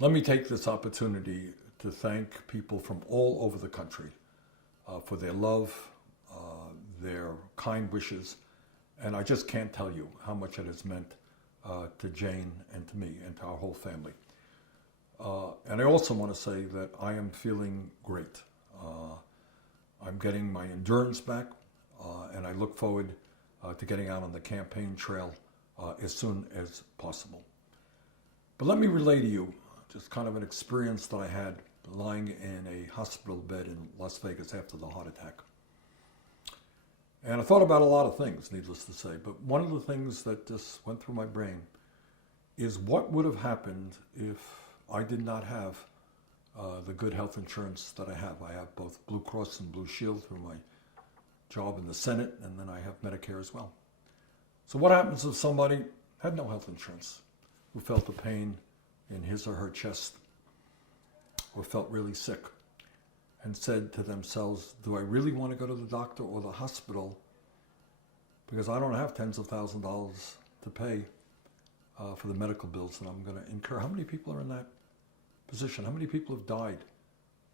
Let me take this opportunity to thank people from all over the country for their love, their kind wishes, and I just can't tell you how much it has meant to Jane and to me and to our whole family. And I also want to say that I am feeling great. I'm getting my endurance back, and I look forward to getting out on the campaign trail as soon as possible. But let me relay to you just kind of an experience that I had lying in a hospital bed in Las Vegas after the heart attack. And I thought about a lot of things, needless to say, but one of the things that just went through my brain is what would have happened if I did not have the good health insurance that I have. I have both Blue Cross and Blue Shield through my job in the Senate, and then I have Medicare as well. So what happens if somebody had no health insurance, who felt the pain in his or her chest, or felt really sick, and said to themselves, do I really want to go to the doctor or the hospital because I don't have tens of thousands of dollars to pay for the medical bills that I'm going to incur? How many people are in that position? How many people have died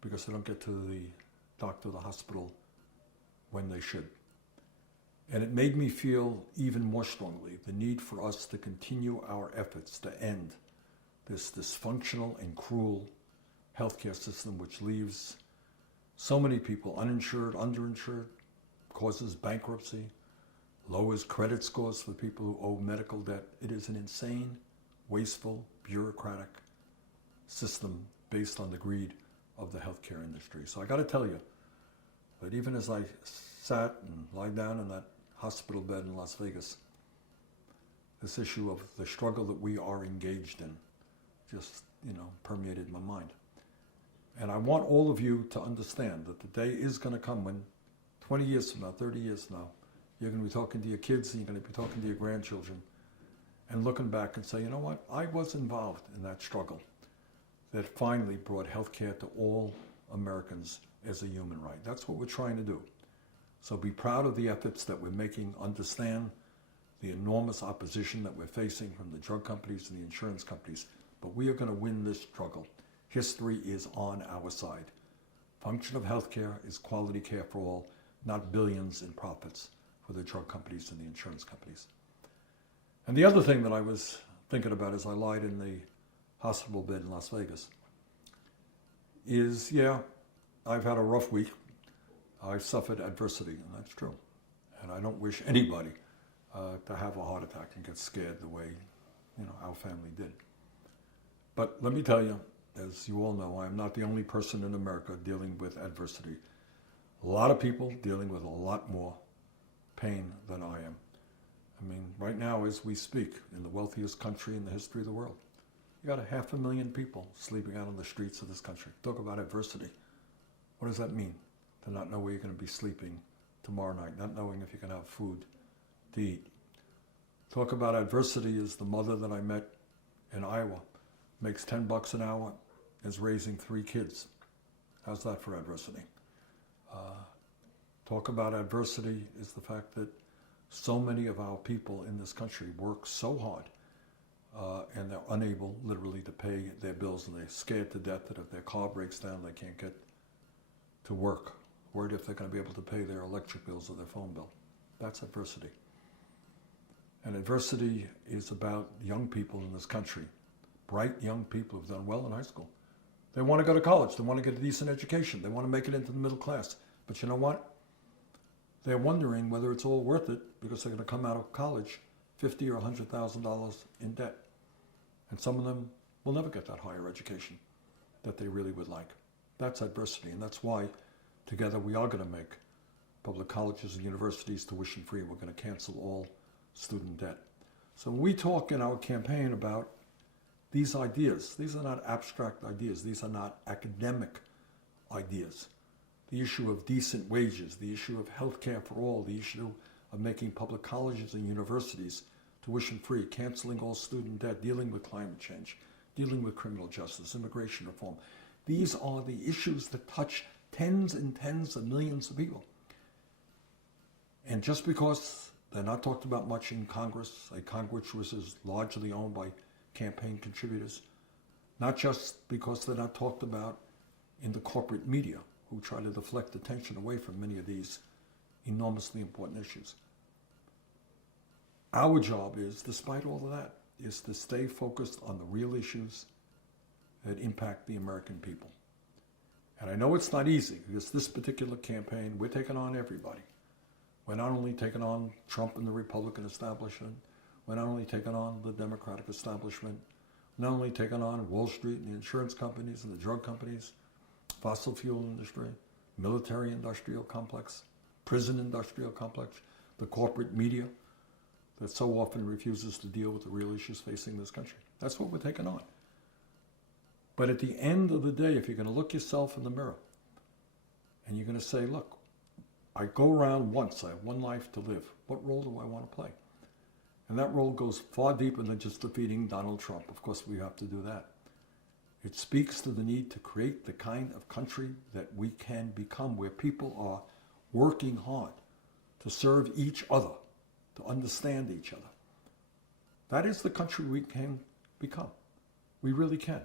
because they don't get to the doctor or the hospital when they should? And it made me feel even more strongly the need for us to continue our efforts to end this dysfunctional and cruel healthcare system which leaves so many people uninsured, underinsured, causes bankruptcy, lowers credit scores for people who owe medical debt. It is an insane, wasteful, bureaucratic system based on the greed of the healthcare industry. So I got to tell you that even as I sat and lied down in that hospital bed in Las Vegas, this issue of the struggle that we are engaged in just, permeated my mind. And I want all of you to understand that the day is going to come when 20 years from now, 30 years from now, you're going to be talking to your kids and you're going to be talking to your grandchildren and looking back and say, you know what, I was involved in that struggle that finally brought healthcare to all Americans as a human right. That's what we're trying to do. So be proud of the efforts that we're making, understand the enormous opposition that we're facing from the drug companies and the insurance companies, but we are going to win this struggle. History is on our side. Function of healthcare is quality care for all, not billions in profits for the drug companies and the insurance companies. And the other thing that I was thinking about as I lied in the hospital bed in Las Vegas is, I've had a rough week. I've suffered adversity, and that's true. And I don't wish anybody to have a heart attack and get scared the way, our family did. But let me tell you, as you all know, I am not the only person in America dealing with adversity. A lot of people dealing with a lot more pain than I am. I mean, right now as we speak, in the wealthiest country in the history of the world, you got 500,000 people sleeping out on the streets of this country. Talk about adversity. What does that mean? To not know where you're going to be sleeping tomorrow night, not knowing if you can have food to eat. Talk about adversity is the mother that I met in Iowa, makes $10 an hour, is raising 3 kids. How's that for adversity? Talk about adversity is the fact that so many of our people in this country work so hard and they're unable literally to pay their bills, and they're scared to death that if their car breaks down they can't get to work, worried if they're going to be able to pay their electric bills or their phone bill. That's adversity. And adversity is about young people in this country, bright young people who've done well in high school. They want to go to college, they want to get a decent education, they want to make it into the middle class. But you know what? They're wondering whether it's all worth it because they're going to come out of college $50,000 or $100,000 in debt. And some of them will never get that higher education that they really would like. That's adversity, and that's why together we are going to make public colleges and universities tuition free. We're going to cancel all student debt. So when we talk in our campaign about these ideas, these are not abstract ideas, these are not academic ideas. The issue of decent wages, the issue of health care for all, the issue of making public colleges and universities tuition free, canceling all student debt, dealing with climate change, dealing with criminal justice, immigration reform. These are the issues that touch tens and tens of millions of people. And just because they're not talked about much in Congress, a Congress which is largely owned by campaign contributors, not just because they're not talked about in the corporate media, who try to deflect attention away from many of these enormously important issues. Our job is, despite all of that, is to stay focused on the real issues that impact the American people. And I know it's not easy, because this particular campaign, we're taking on everybody. We're not only taking on Trump and the Republican establishment, we're not only taking on the Democratic establishment, we're not only taking on Wall Street and the insurance companies and the drug companies, fossil fuel industry, military industrial complex, prison industrial complex, the corporate media that so often refuses to deal with the real issues facing this country. That's what we're taking on. But at the end of the day, if you're going to look yourself in the mirror and you're going to say, look, I go around once, I have one life to live. What role do I want to play? And that role goes far deeper than just defeating Donald Trump. Of course, we have to do that. It speaks to the need to create the kind of country that we can become, where people are working hard to serve each other, to understand each other. That is the country we can become. We really can.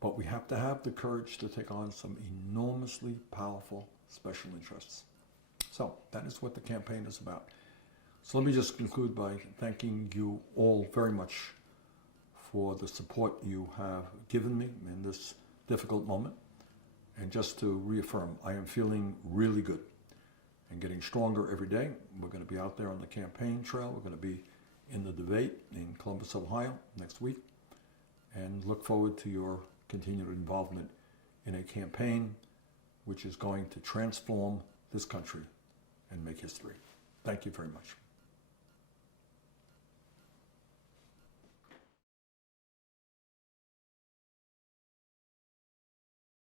But we have to have the courage to take on some enormously powerful special interests. So that is what the campaign is about. So let me just conclude by thanking you all very much for the support you have given me in this difficult moment. And just to reaffirm, I am feeling really good and getting stronger every day. We're going to be out there on the campaign trail. We're going to be in the debate in Columbus, Ohio next week, and look forward to your continued involvement in a campaign which is going to transform this country and make history. Thank you very much.